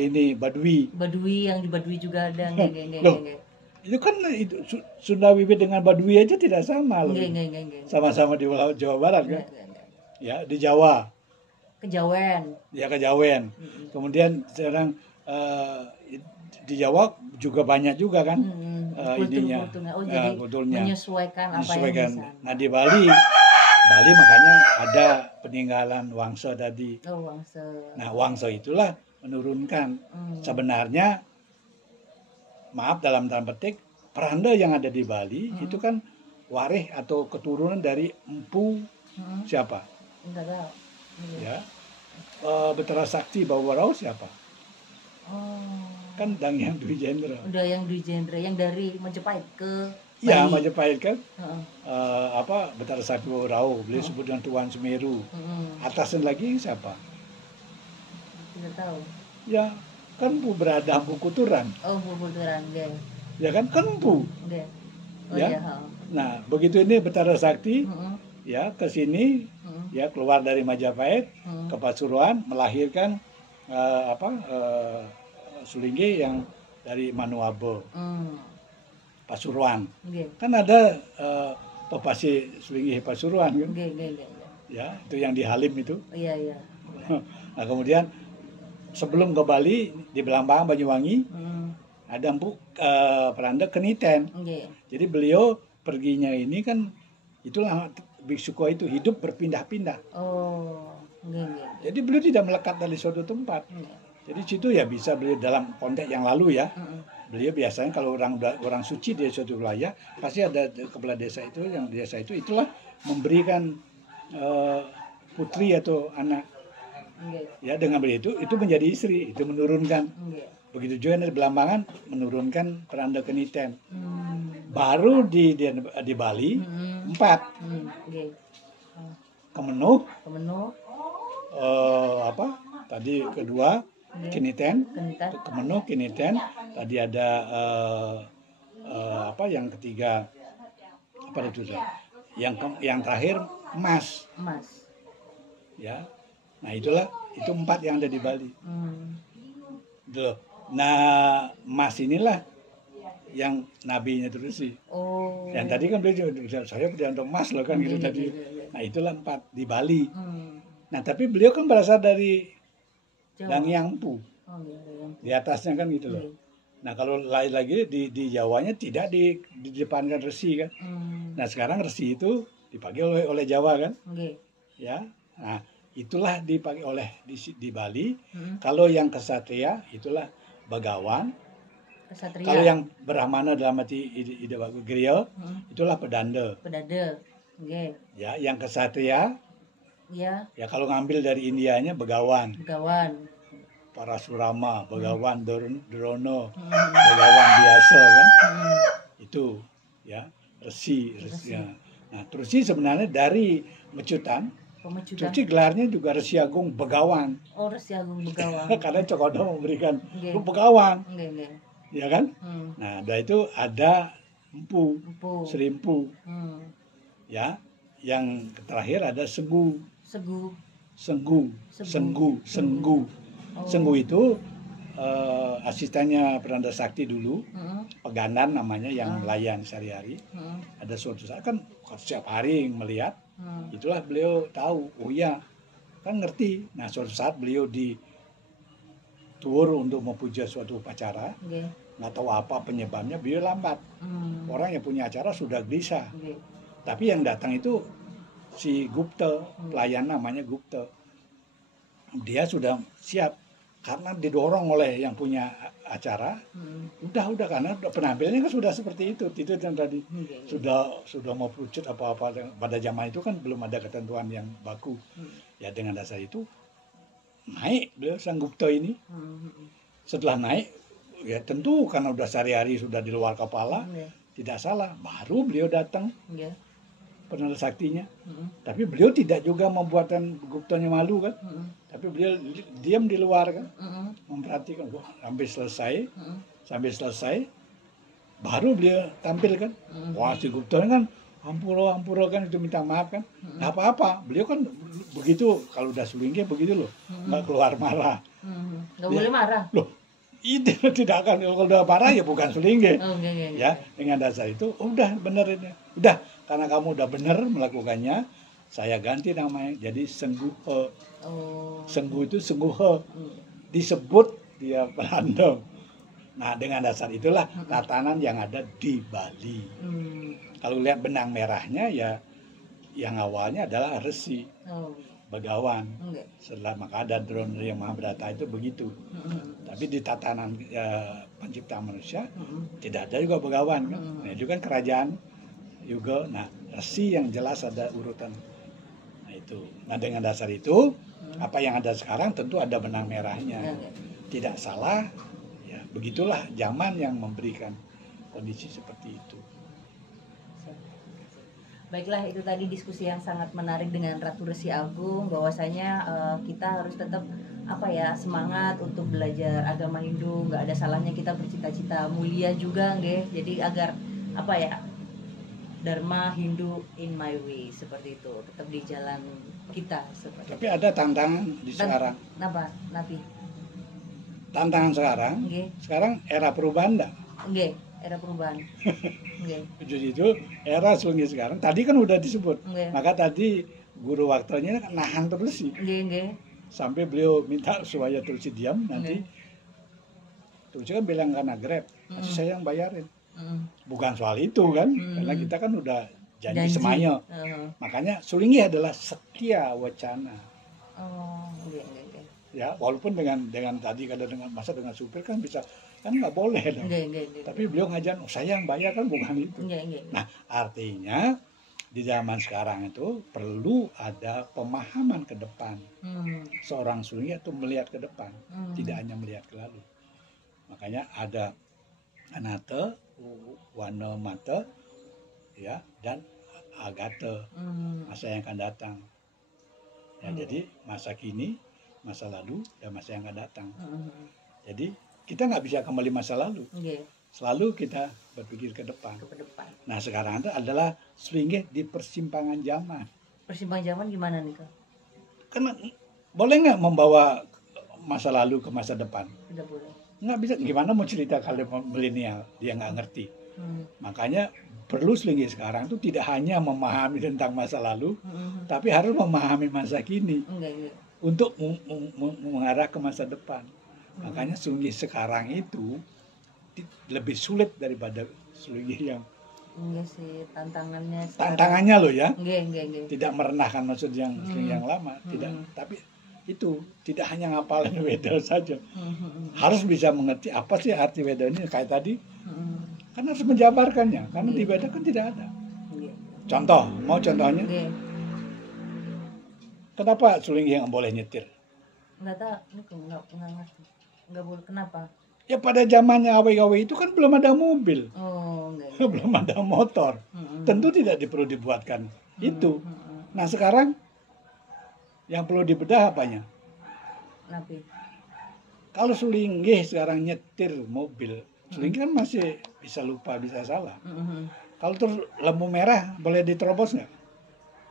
ini Badui. Badui, yang di Badui juga ada. Itu kan Sunda Wiwit dengan Badui aja tidak sama loh. Sama-sama di Jawa Barat kan? Ya, di Jawa. Kejawen. Ya, Kejawen. Kemudian sekarang di Jawa juga banyak juga kan ininya. Jadi kulturnya. Menyesuaikan apa yang di sana. Nah, di Bali makanya ada peninggalan Wangsa tadi. Wangsa. Nah, Wangsa itulah menurunkan. Sebenarnya maaf dalam tanda petik, peranda yang ada di Bali itu kan warih atau keturunan dari Empu siapa? Enggak tahu. Ya. Betara Sakti Bawarau siapa? Kan Dang Hyang Dwi Jendra. Udah yang Dwi Jendra yang dari Majapahit ke Bali. Ya, Majapahit kan. Betara Sakti Bawarau, beliau sebut dengan Tuan Semeru. Atasnya lagi siapa? Tidak tahu. Ya, kan Empu berada Empu Kuturan. Empu Kuturan, ya kan Empu. Ya. Nah, begitu ini Betara Sakti ya ke sini ya keluar dari Majapahit ke Pasuruan melahirkan Sulinggi yang dari Manuabe. Pasuruan. Kan ada Pepasi Sulinggi Pasuruan kan? Ya, itu yang di Halim itu. Iya. Nah, kemudian sebelum ke Bali di Belambangan Banyuwangi ada Empu Peranda Keniten. Jadi beliau perginya ini kan itulah Biksuko itu hidup berpindah-pindah. Jadi beliau tidak melekat dari suatu tempat. Jadi situ ya bisa beliau dalam konteks yang lalu ya. Beliau biasanya kalau orang suci di suatu wilayah pasti ada kepala desa itu, yang desa itu itulah memberikan putri atau anak. Ya dengan begitu itu menjadi istri, itu menurunkan. Begitu juga di Belambangan menurunkan Peranda Keniten. Baru di Bali 4. Kemenuh. Tadi kedua Kiniten. Kemenuh Kiniten. Tadi ada yang ketiga apa itu? Yang terakhir Mas. Ya. Nah, itulah itu 4 yang ada di Bali. Gitu. Nah, Mas inilah yang nabinya terus sih. Yang tadi kan beliau saya percaya untuk Mas loh kan gitu tadi. Nah, itulah 4 di Bali. Nah, tapi beliau kan berasal dari Dang Hyang Pu. Di atasnya kan gitu loh. Nah kalau lain lagi di Jawanya tidak di depankan resi kan. Nah sekarang resi itu dipakai oleh Jawa kan. Ya, nah itulah dipakai oleh di Bali. Kalau yang kesatria itulah Begawan. Kesatria. Kalau yang Brahmana dalam arti ide bagus griya, itulah pedanda. Pedanda. Ya, yang kesatria. Ya kalau ngambil dari Indianya Begawan. Begawan. Parasurama, Begawan, Drono, Begawan biasa kan. Itu ya, resi. Ya. Nah, terus sih sebenarnya dari Mecutan. Terus gelarnya juga Resi Agung Begawan. Oh, Resi Agung Begawan. Karena Cokodo memberikan Begawan. Ya kan? Nah, dari itu ada Empu. Sri Empu. Ya, yang terakhir ada Senggu. Senggu. Senggu itu asistennya Prananda Sakti dulu, Pegandan namanya yang melayan sehari-hari. Ada suatu saat kan setiap hari melihat, itulah beliau tahu, oh iya, kan ngerti. Nah suatu saat beliau di tour untuk memuja suatu upacara, nggak tahu apa penyebabnya, beliau lambat. Orang yang punya acara sudah gelisah, tapi yang datang itu si Gupta, pelayan namanya Gupta. Dia sudah siap karena didorong oleh yang punya acara. Udah karena penampilannya kan sudah seperti itu yang tadi. Sudah mau perucut apa-apa. Pada zaman itu kan belum ada ketentuan yang baku. Ya dengan dasar itu naik beliau sang Gupta ini. Setelah naik ya tentu karena udah sehari-hari sudah di luar kepala, tidak salah, baru beliau datang. Prananda Saktinya. Tapi beliau tidak juga membuatkan Guptanya malu kan. Tapi beliau diam di luar kan. Memperhatikan sampai selesai baru beliau tampil kan. Wah si Guptanya kan ampura kan itu minta maaf kan. Nggak apa-apa. Beliau kan begitu kalau udah selingkuh begitu loh. Nggak keluar marah. Nggak boleh marah. Loh, ini tidak akan kalau udah marah ya bukan selingkuh. Ya, dengan dasar itu udah benerin. Udah, karena kamu udah bener melakukannya, saya ganti namanya jadi Sengguhe. Senggu itu Sengguhe. Disebut dia Belanda. Nah, dengan dasar itulah tatanan yang ada di Bali. Kalau lihat benang merahnya ya yang awalnya adalah Resi. Begawan. Setelah maka ada Drono yang Mahabharata itu begitu. Tapi di tatanan penciptaan manusia tidak ada juga Begawan kan. Nah, itu kan kerajaan juga. Nah, Resi yang jelas ada urutan. Nah, itu. Nah, dengan dasar itu apa yang ada sekarang tentu ada benang merahnya. Tidak salah. Ya, begitulah zaman yang memberikan kondisi seperti itu. Baiklah, itu tadi diskusi yang sangat menarik dengan Ratu Resi Agung, bahwasanya kita harus tetap semangat untuk belajar agama Hindu. Nggak ada salahnya kita bercita-cita mulia juga, nggih. Jadi agar Dharma Hindu in my way, seperti itu, tetap di jalan kita seperti. Tapi ada tantangan di sekarang. Kenapa? Nabi? Tantangan sekarang. Sekarang era perubahan enggak? Era perubahan. Jadi itu era sungai sekarang. Tadi kan udah disebut. Maka tadi guru waktunya nahan terus sih. Sampai beliau minta supaya Tulsi diam nanti. Tulsi kan bilang karena Grab, nanti saya yang bayarin. Bukan soal itu kan, karena kita kan udah janji semuanya. Makanya Sulinggi adalah setia wacana. Ya, walaupun dengan tadi kada dengan supir kan bisa kan nggak boleh dong. Tapi beliau ngajar, saya yang bayar kan bukan itu. Nah, artinya di zaman sekarang itu perlu ada pemahaman ke depan. Seorang Sulinggi itu melihat ke depan, tidak hanya melihat ke lalu. Makanya ada Anata, Wana Mata, ya, dan Agata, masa yang akan datang. Ya, jadi masa kini, masa lalu, dan masa yang akan datang. Jadi kita nggak bisa kembali masa lalu. Selalu kita berpikir ke depan. Nah sekarang itu adalah Sulinggi di persimpangan zaman. Persimpangan zaman gimana nih Kak? Karena boleh nggak membawa masa lalu ke masa depan? Tidak boleh. Nggak bisa. Gimana mau cerita kalian milenial? Dia nggak ngerti. Makanya perlu Sulinggi sekarang itu tidak hanya memahami tentang masa lalu, tapi harus memahami masa kini. Untuk mengarah ke masa depan. Makanya Sulinggi sekarang itu lebih sulit daripada Sulinggi yang Iya sih, tantangannya tantangannya loh ya. Nggih. Tidak merendahkan maksud yang Sulinggi yang lama, tidak. Tapi itu tidak hanya ngapalin Weda saja. Harus bisa mengerti apa sih arti Weda ini kayak tadi. Kan harus menjabarkannya, karena di Weda kan tidak ada. Contoh, mau contohnya? Kenapa Sulinggi yang boleh nyetir? Nggak tahu, ini nggak ngerti. Nggak boleh, kenapa? Ya pada zamannya AWKW itu kan belum ada mobil. Oh, enggak. Belum ada motor. Tentu tidak perlu dibuatkan itu. Nah sekarang yang perlu dibedah apanya? Napi. Kalau Sulinggi sekarang nyetir mobil, Sulinggi kan masih bisa lupa, bisa salah. Kalau terus lampu merah boleh diterobos nggak?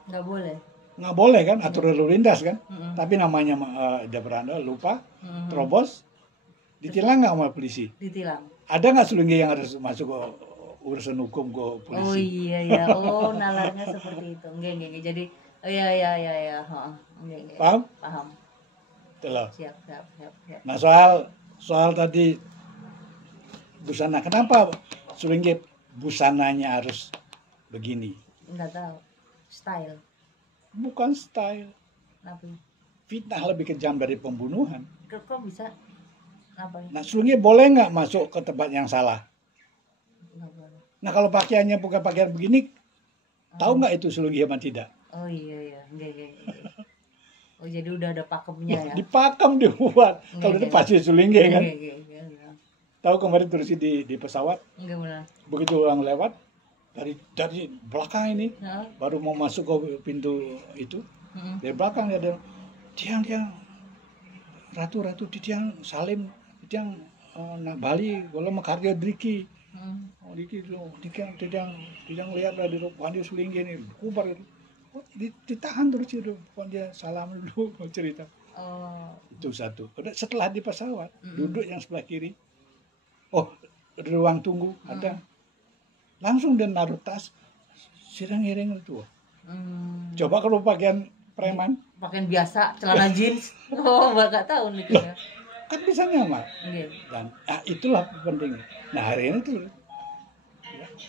Nggak boleh. Nggak boleh kan, aturan lalu lintas kan. Tapi namanya dia beranda lupa, terobos, ditilang nggak sama polisi? Ditilang. Ada nggak Sulinggi yang harus masuk ke urusan hukum ke polisi? Oh iya. Oh, nalarnya seperti itu. Enggak. Jadi iya. Enggak. Paham. Itulah. Siap. Nah soal tadi busana, kenapa Sulinggi busananya harus begini? Enggak tahu. Style. Bukan style. Napi. Fitnah lebih kejam dari pembunuhan. Kok bisa? Apa? Nah Sulinggi boleh nggak masuk ke tempat yang salah? Nggak boleh. Nah kalau pakaiannya bukan pakaian begini, tahu nggak itu Sulinggi apa tidak? Oh iya. Enggak. Oh jadi udah ada pakemnya ya? Dipakem dibuat. Kalau itu pasti Sulinggi kan. Iya. Tahu kemarin terus di pesawat, Enggak benar. begitu orang lewat dari belakang ini, baru mau masuk ke pintu itu, dari belakang ada tiang ratu di tiang Salim, di tiang nak Bali, kalau makarya Driki, Driki tiang lihat dari Pandi Sulinggi ini kubar itu, ditahan terus itu, dia salam dulu mau cerita. Itu satu. Setelah di pesawat, duduk yang sebelah kiri, di ruang tunggu ada. Langsung dia naruh tas, sirang-iring itu. Coba kalau pakaian preman. Pakaian biasa, celana jeans. Oh, nggak tahu nih kayaknya. Kan bisa nyaman. Dan itulah pentingnya. Nah hari ini tuh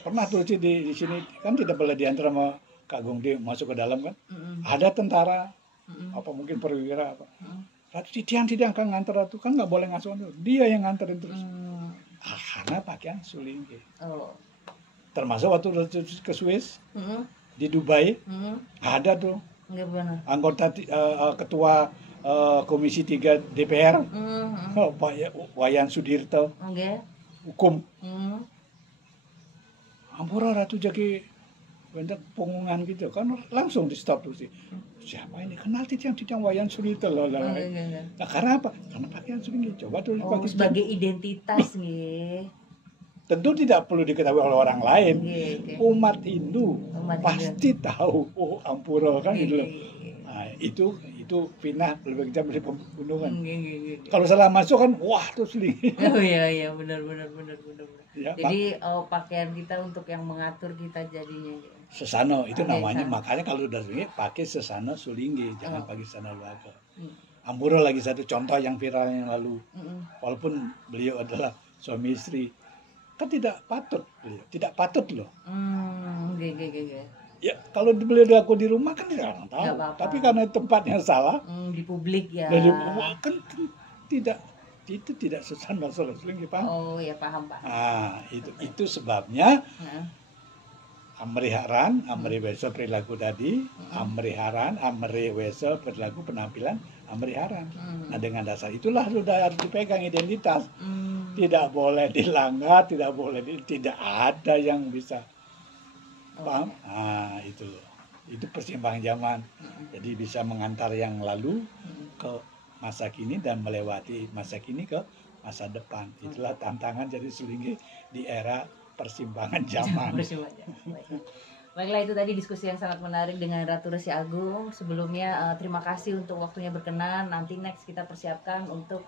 pernah tuh di sini kan tidak boleh diantar sama Kak Gongdi masuk ke dalam kan. Ada tentara, apa mungkin perwira apa. Ratu tiang kan nganter Ratu kan nggak boleh ngasuh dia yang nganterin terus. Karena pakaian Sulinggi. Termasuk waktu ke Swiss, di Dubai, ada tuh anggota ketua Komisi 3 DPR, Wayan Sudirto, hukum. Ampura Ratu Jaki bentuk pungungan gitu kan langsung di stop tuh sih. Siapa ini? Kenal tiang Wayan Sudirto loh. Nah karena apa? Karena pakaian Sulinggi. Coba tuh sebagai identitas nih. Tentu tidak perlu diketahui oleh orang lain. Umat Hindu pasti tahu. Oh, Ampura kan gitu loh. Nah, itu fitnah lebih kejam dari pembunuhan. Kalau salah masuk kan, wah tuh Sulinggi. Oh iya benar. Ya, jadi pakaian kita untuk yang mengatur kita jadinya. Sesano itu namanya. Makanya kalau udah Sulinggi pakai sesano Sulinggi, jangan pakai sesano Luaga. Ampura lagi satu contoh yang viral yang lalu. Walaupun beliau adalah suami istri. Kan tidak patut loh. Ya kalau beliau dilakukan di rumah kan tidak orang tahu. Tapi karena tempatnya salah di publik ya. Kan itu tidak sesama soal Sulinggi, paham? Oh ya paham Pak. Itu sebabnya Amriharan, Amriweso perilaku tadi, Amriharan, Amriweso perilaku penampilan Amriharan. Nah dengan dasar itulah sudah harus dipegang identitas. Tidak boleh dilanggar, tidak ada yang bisa. Paham? Itu loh. Itu persimpangan zaman. Jadi bisa mengantar yang lalu ke masa kini dan melewati masa kini ke masa depan. Itulah tantangan jadi Sulinggi di era persimpangan zaman. Baiklah, itu tadi diskusi yang sangat menarik dengan Ratu Resi Agung. Sebelumnya terima kasih untuk waktunya berkenan. Nanti next kita persiapkan untuk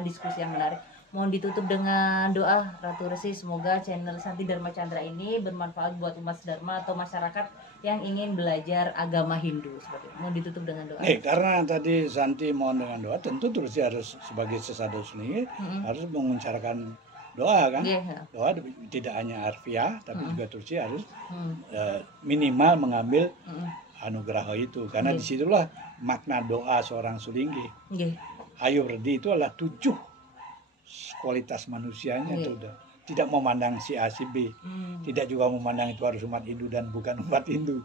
diskusi yang menarik. Mohon ditutup dengan doa Ratu Resi, semoga channel Santi Dharma Chandra ini bermanfaat buat umat Dharma atau masyarakat yang ingin belajar agama Hindu. Seperti itu. Mohon ditutup dengan doa. Karena tadi Santi mohon dengan doa, tentu terus harus sebagai sesado Sulinggi harus mengucapkan doa kan. Yeah. Doa tidak hanya harfiah tapi juga Tursi harus minimal mengambil anugerah itu, karena disitulah makna doa seorang Sulinggi. Ayo Redi itu adalah 7 kualitas manusianya itu udah tidak memandang si A si B, tidak juga memandang itu harus umat Hindu dan bukan umat Hindu.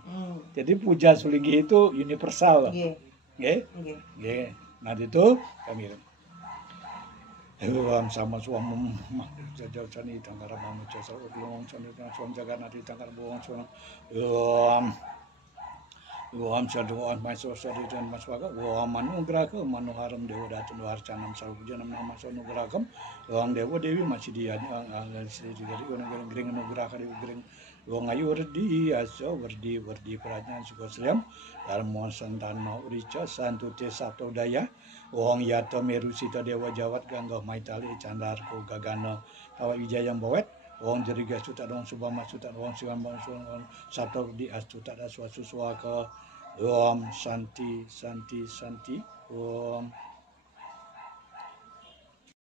Jadi puja Sulinggi itu universal. Nah itu kami sama suami jauh cani tangkara mamu jasa ulung cani suami jaga nadi tangkara buang suami sadhuan masuk dan maswaka manu graka manu haram dewa datu harcanam sabu janam nama sonu grakam dewa dewi masih dia istri juga gering graka gering ngayu werdi aso werdi prajnan sukosliam darmo santana urica santu te sabto daya wong yato merusita dewa jawat gangga maitali candarko gagana tawa wijayam bawet wong jeriga suta dong subama suta wong siwan bang suwan sabto di astuta da suaka om santi om